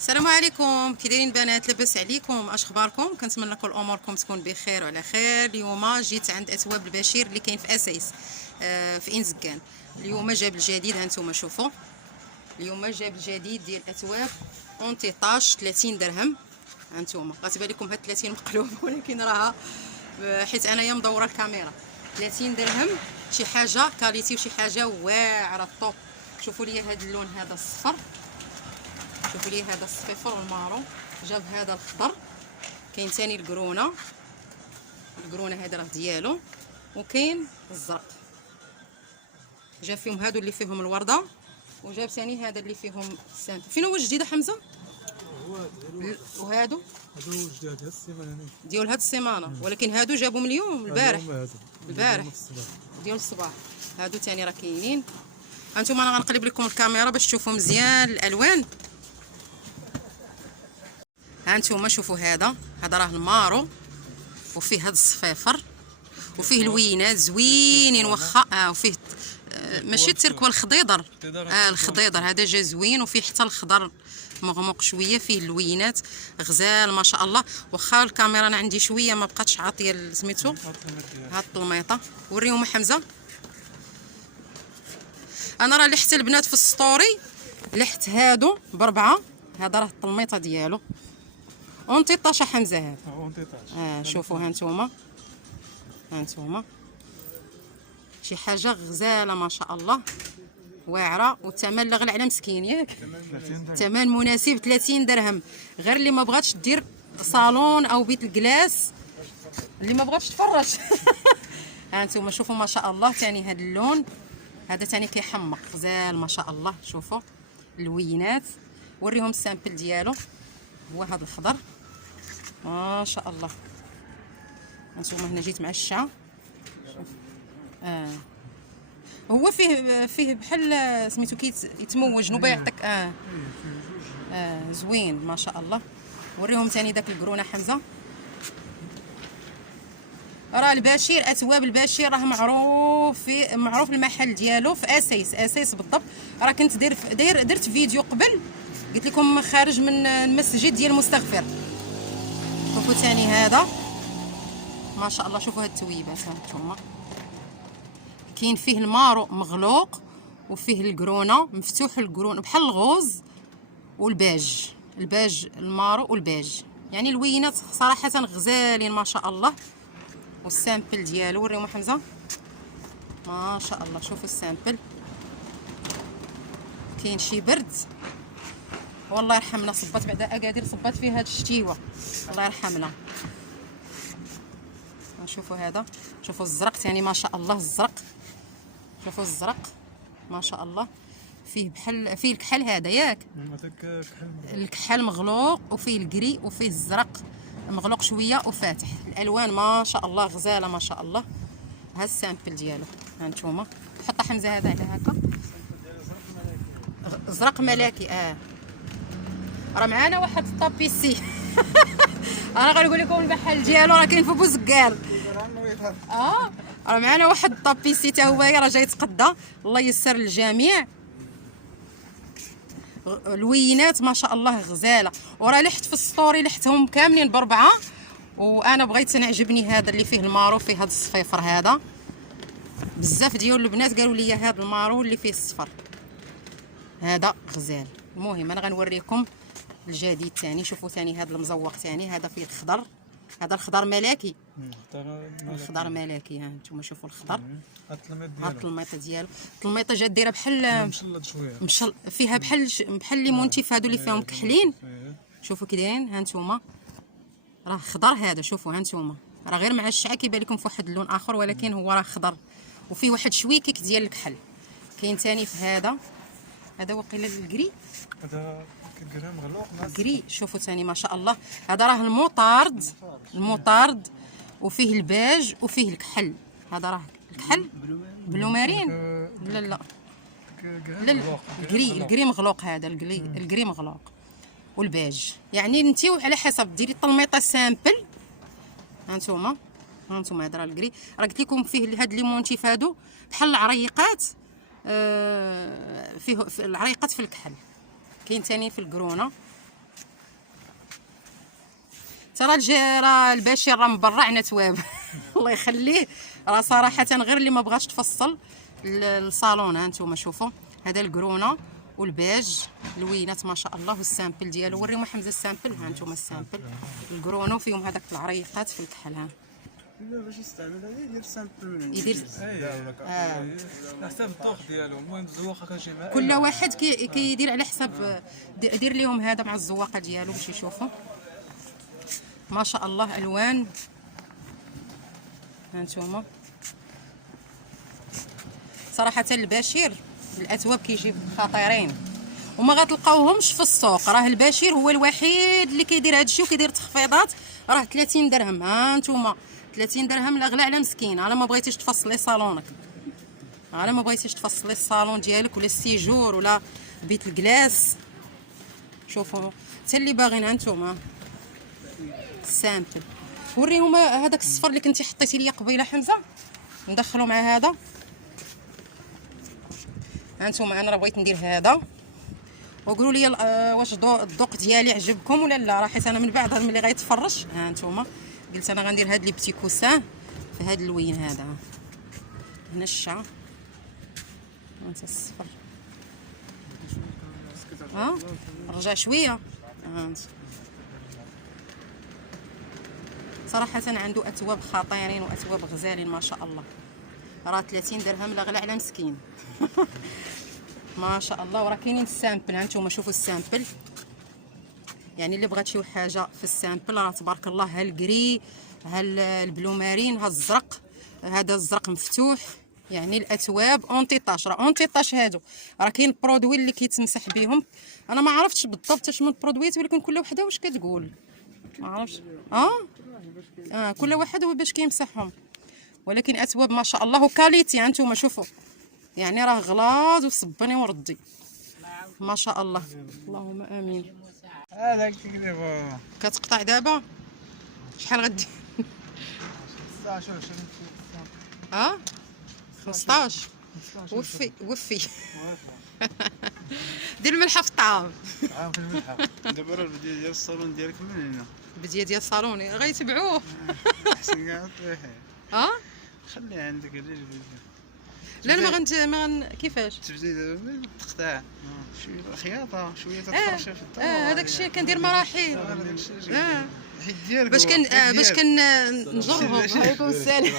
السلام عليكم، كي دايرين بنات؟ لاباس عليكم؟ اش اخباركم؟ كنتمنى كل اموركم تكون بخير وعلى خير. اليوم جيت عند اتواب البشير اللي كاين في اسايس في انزكان. اليوم جاب الجديد، هانتوما شوفوا. اليوم جاب الجديد ديال اتواب اونتيطاج 30 درهم. هانتوما غتبان لكم هاد 30 مقلوب ولكن راها حيت انايا مدوره الكاميرا. 30 درهم، شي حاجه كاليتي وشي حاجه واعره الطوب. شوفوا لي هاد اللون هذا الصفر، شوفوا لي هذا الصفيفر والمارو، جاب هذا الخضر. كاين ثاني القرونه هذا راه ديالو، وكاين الزرق. جاب فيهم هادو اللي فيهم الورده، وجاب ثاني هذا اللي فيهم السانت. فين هو الجديد حمزه؟ وهادو هادو جداد هاد السيمانه ديال هاد السيمانه، ولكن هادو جابهم اليوم البارح البارح ديال الصباح. هادو ثاني راه كاينين. هانتوما انا غنقلب لكم الكاميرا باش تشوفوا مزيان الالوان. هانتوما شوفوا هذا راه المارو، وفيه هاد الصفيفر، وفيه الوينات زوينين واخا وفيه ماشي الترك والخضيضر. الخضيضر هذا جا زوين، وفيه حتى الخضر مغمق شويه، فيه اللوينات غزال ما شاء الله. واخا الكاميرا انا عندي شويه ما بقاتش عاطيه سميتو هاد الطلميطه. وريهم حمزه. انا راه لحت البنات في السطوري، لحت هادو بربعه. هذا راه الطلميطه ديالو اونتيطاش حمزه. هذا اونتيطاج. شوفوا هانتوما شي حاجه غزاله ما شاء الله، واعره. والثمن لا غلى على مسكين ياك، ثمن مناسب 30 درهم. غير اللي ما بغاتش دير صالون او بيت الكلاس، اللي ما بغاتش تفرج. هانتوما شوفوا ما شاء الله. ثاني هذا اللون هذا ثاني كيحمق غزال ما شاء الله. شوفوا اللوينات، وريهم السامبل ديالو. هو هذا الخضر ما شاء الله. هانتوما هنا جيت مع الشعه. هو فيه بحال سميتو يتموج نوبه يعطيك. زوين ما شاء الله. وريهم ثاني داك القرونه حمزه. راه البشير اتواب البشير راه معروف المحل ديالو في اسايس بالضبط. راه كنت درت فيديو قبل، قلت لكم خارج من المسجد ديال المستغفر. شوفوا ثاني هذا ما شاء الله. شوفوا هاد التويبات هانتوما. كاين فيه المارو مغلوق، وفيه القرونه مفتوح، القرونه بحال الغوز، والباج المارو والباج. يعني الوينات صراحه غزالين ما شاء الله. والسامبل ديالو وريهم حمزه ما شاء الله. شوفوا السامبل. كاين شي برد والله يرحمنا، صبات بعدا اكادير صبات فيه هاد الشتيوه الله يرحمنا. شوفوا هذا، شوفوا الزرق ثاني ما شاء الله. الزرق شوفوا الزرق ما شاء الله. فيه بحال فيه الكحل هذا ياك، الكحل مغلوق، وفيه الكري، وفيه الزرق مغلوق شويه وفاتح. الالوان ما شاء الله غزاله ما شاء الله. ها السامبل ديالو هانتوما. حط حمزه هذا على هكا زرق ملكي. راه معانا واحد الطابيسي. انا غنقول لكم المحل ديالو راه كاين في بوزكال. راه معانا واحد الطابيسي حتى هو راه جاي يتقدى. الله ييسر للجميع. الوينات ما شاء الله غزاله. وراه لحت في السطوري، لحتهم كاملين بربعه. وانا بغيت نعجبني هذا اللي فيه المارو، فيه هذا الصفيفر هذا. بزاف ديال البنات قالوا لي هذا المارو اللي فيه الصفر هذا غزال. المهم انا غنوريكم الجديد ثاني. شوفوا ثاني هذا المزوق ثاني، هذا فيه الخضر. هذا الخضر ملكي، الخضر ملكي. ها انتم شوفوا الخضر. هاد الطلميطه ديالو، الطلميطه جات دايره بحال مشلط شويه، فيها بحال ليمونتيف هادو اللي فيهم كحلين. شوفوا كي دايرين ها انتم. راه خضر هذا. شوفوا ها انتم، راه غير مع الشعه كيبان لكم في واحد اللون اخر، ولكن هو راه خضر وفيه واحد شويكيك ديال الكحل. كاين ثاني في هذا وقيله الكري، هذا كري مغلوق كري. شوفوا ثاني ما شاء الله. هذا راه المطارد، وفيه الباج، وفيه الكحل. هذا راه الكحل بلو مارين. لا الكري مغلوق. هذا الكري مغلوق والباج. يعني انتي على حسب ديري الطلميطه سامبل. هانتوما هذا راه الكري. راه قلت لكم فيه هاد ليمونتيف هادو بحال العريقات. فيه العريقات في الكحل. كاين ثاني في القرونه ترى راه البشير راه مبرعنا تواب الله يخليه. راه صراحه غير اللي ما بغاش تفصل الصالون. ها نتوما شوفوا هذا الكرونا والباج الوينات ما شاء الله، والسامبل ديالو وريهم حمزه السامبل. ها نتوما السامبل الكرونا وفيهم هذاك العريقات في الكحل. ها باش يستعمل هذا يدير سامبل من يدير حسب الذوق ديالو. المهم الزواقه كتجي معاه كل واحد كيدير على حسب. دير ليهم هذا مع الزواقه ديالو باش يشوفوا ما شاء الله الوان. هانتوما صراحه البشير الاثواب كيجيب خطيرين وما غتلقاوهمش في السوق. راه البشير هو الوحيد اللي كيدير هذا الشيء وكيدير تخفيضات. راه 30 درهم. ها نتوما 30 درهم لا غلا على مسكين. على ما بغيتيش تفصلي صالونك، على ما بغيتيش تفصلي الصالون ديالك ولا السيجور ولا بيت الكلاس. شوفوا حتى اللي باغيين. هانتوما السامبل وريهم هذاك الصفر اللي كنتي حطيتي ليا قبيله حمزه ندخلو مع هذا. هانتوما انا راه بغيت ندير هذا وقولوا لي واش الذوق ديالي عجبكم ولا لا. راه حيت انا من بعد ملي غيتفرج هانتوما قلت انا غندير هاد لي بتي كوسان في هاد اللوين هذا. هنا الشعر هانت الصفر. ها رجع شويه. هانت صراحه عنده اثواب خطيرين واثواب غزالين ما شاء الله. راه 30 درهم لا غلا على مسكين ما شاء الله. وراه كاينين السامبل. هانتوما شوفوا السامبل، يعني اللي بغات شي حاجه في السامبل راه تبارك الله. ها الكري، ها البلو مارين، ها الزرق، هذا الزرق مفتوح. يعني الاثواب اونتي طاش. راه اونتي طاش هادو. راه كاين برودوي اللي كيتمسح بهم. انا ما عرفتش بالضبط اش من البرودويات ولكن كل وحده واش كتقول ما عرفتش. كل واحد هو باش كيمسحهم. ولكن اثواب ما شاء الله وكاليتي. هانتوما شوفوا يعني راه غلاظ وصبني وردي ما شاء الله. اللهم امين. هذاك تقريبا كتقطع دابا شحال غدير؟ 16 15 وفي وفي دير الملحه في الطعام. عام في الملحق. دابا راه البديه ديال الصالون ديالك من هنا. بديه ديال الصالون غيتبعوه. احسن كاع طيحي. خليها عندك على الفيديو. لا انا ما كيفاش تبدي دابا تقطع شويه الخياطه شويه تفرشها في الطاوله. هذاك الشيء كندير مراحل. حيت ديالك باش نجربهم. عليكم السلام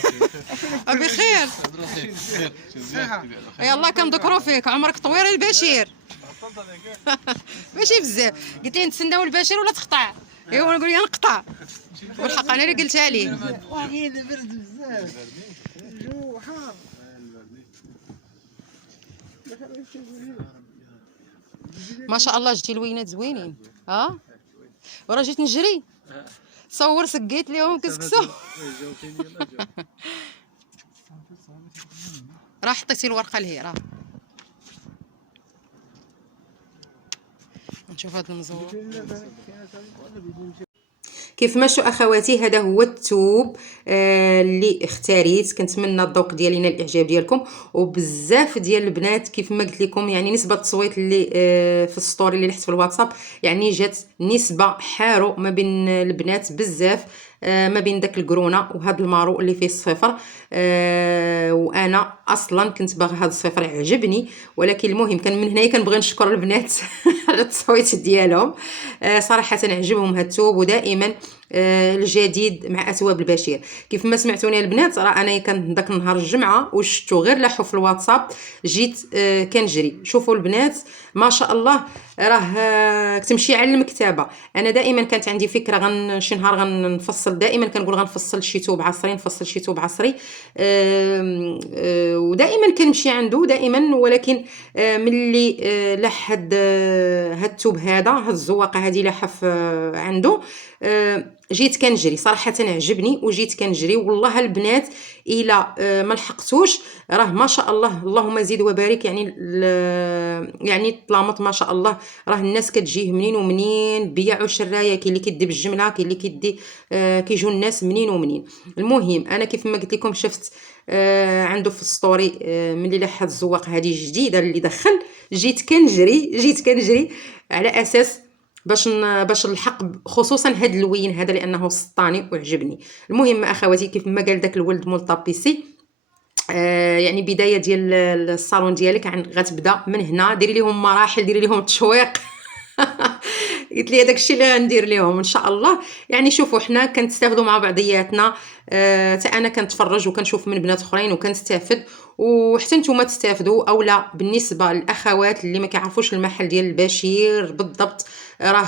بخير. يلا كنذكروا فيك عمرك طويل البشير. ماشي بزاف. قلت لي نتسناو البشير ولا تقطع؟ ايوا نقول لي نقطع والحق انا اللي قلت عليه. واخا برد بزاف الجو حار. ما شاء الله جبتي الوينات زوينين. وراه جيت نجري صور سقيت ليهم كسكسو. راه حطيتي الورقه لهي. راه نشوف هذا المزور كيف ما شو اخواتي. هذا هو الثوب اللي اختاريت. كنتمنى الذوق ديالي ينال الاعجاب ديالكم. وبزاف ديال البنات كيف ما قلت لكم يعني نسبه التصويت اللي في الستوري اللي لحت في الواتساب يعني جات نسبه حارو ما بين البنات بزاف. ما بين داك الكرونا وهذا المارو اللي فيه الصفر. وانا اصلا كنت باغا هذا الصفر عجبني. ولكن المهم كان من هنايا كنبغي نشكر البنات على التصويت ديالهم. صراحه عجبهم هذا الثوب. ودائما الجديد مع اثواب البشير. كيف ما سمعتوني البنات راه انا كان داك النهار الجمعه وشفتو غير لاحو في الواتساب جيت كنجري. شوفوا البنات ما شاء الله راه كتمشي على المكتبه. انا دائما كانت عندي فكره شي نهار غنفصل. دائما كنقول غنفصل شي ثوب عصري نفصل شي ثوب عصري. ودائما كنمشي عنده دائما. ولكن ملي لاح هاد الثوب هذا هاد الزواقه هذه لاح عنده جيت كنجري. صراحه عجبني وجيت كنجري. والله البنات الى ما لحقتوش راه ما شاء الله اللهم زيد وبارك. يعني طلامط ما شاء الله. راه الناس كتجيه منين ومنين بيع وشرايه. كاين اللي كيدي بالجمله كاين اللي كيدي كيجوا الناس منين ومنين. المهم انا كيف ما قلت لكم شفت عنده في الستوري ملي لاح الزواق هذه جديده اللي دخل جيت كنجري على اساس باش نلحق خصوصا هاد اللوين هذا لانه سطاني وعجبني. المهم اخواتي كيف ما قال داك الولد مول طابيسي، يعني بدايه ديال الصالون ديالك غتبدا من هنا. ديري لهم مراحل، ديري لهم تشويق. قلت لي هذاك الشيء اللي غندير لهم ان شاء الله. يعني شوفوا حنا كنستافدوا مع بعضياتنا، حتى انا كنتفرج وكنشوف من بنات اخرين وكنستافد، وحتى نتوما تستافدوا اولا. بالنسبه للاخوات اللي ما كيعرفوش المحل ديال البشير بالضبط، راه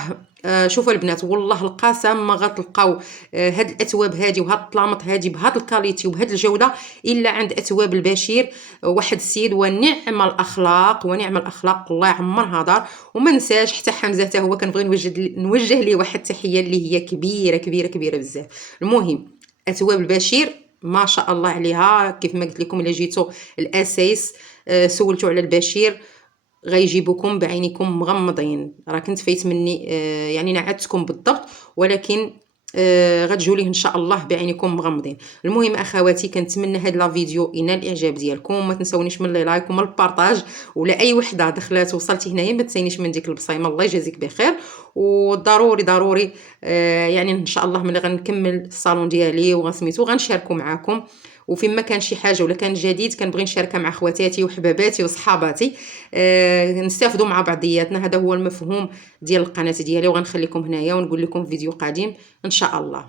شوفوا البنات والله القسم ما غتلقاو هاد الاثواب هادي وهاد الطلامط هادي بهاد الكاليتي وبهاد الجوده الا عند اثواب البشير. واحد السيد ونعم الاخلاق، ونعم الاخلاق، الله يعمرها دار. وما نساش حتى حمزه حتى هو كنبغي نوجه ليه واحد التحيه اللي هي كبيره كبيره كبيره بزاف. المهم اثواب البشير ما شاء الله عليها. كيف ما قلت لكم الا جيتوا الاساس سولتوا على البشير غيجيبوكم بعينكم مغمضين. راه كنت فايت مني يعني نعدتكم بالضبط، ولكن غتجوا ليه ان شاء الله بعينكم مغمضين. المهم اخواتي كنتمنى هاد لا فيديو ينال الاعجاب ديالكم. ما تنسونيش من لي لايك ومن البارطاج، ولا اي وحده دخلات وصلتي هنايا ما تنسينيش من ديك البصيمه. الله يجازيك بخير. وضروري ضروري يعني ان شاء الله ملي غنكمل الصالون ديالي وغنسميتو غنشاركو معاكم. وفيما كان شي حاجه ولا كان جديد كنبغي نشاركها مع خواتاتي وحباباتي وصحاباتي، نستافدوا مع بعضياتنا. هذا هو المفهوم ديال القناه ديالي، وغنخليكم هنايا ونقول لكم فيديو قادم ان شاء الله.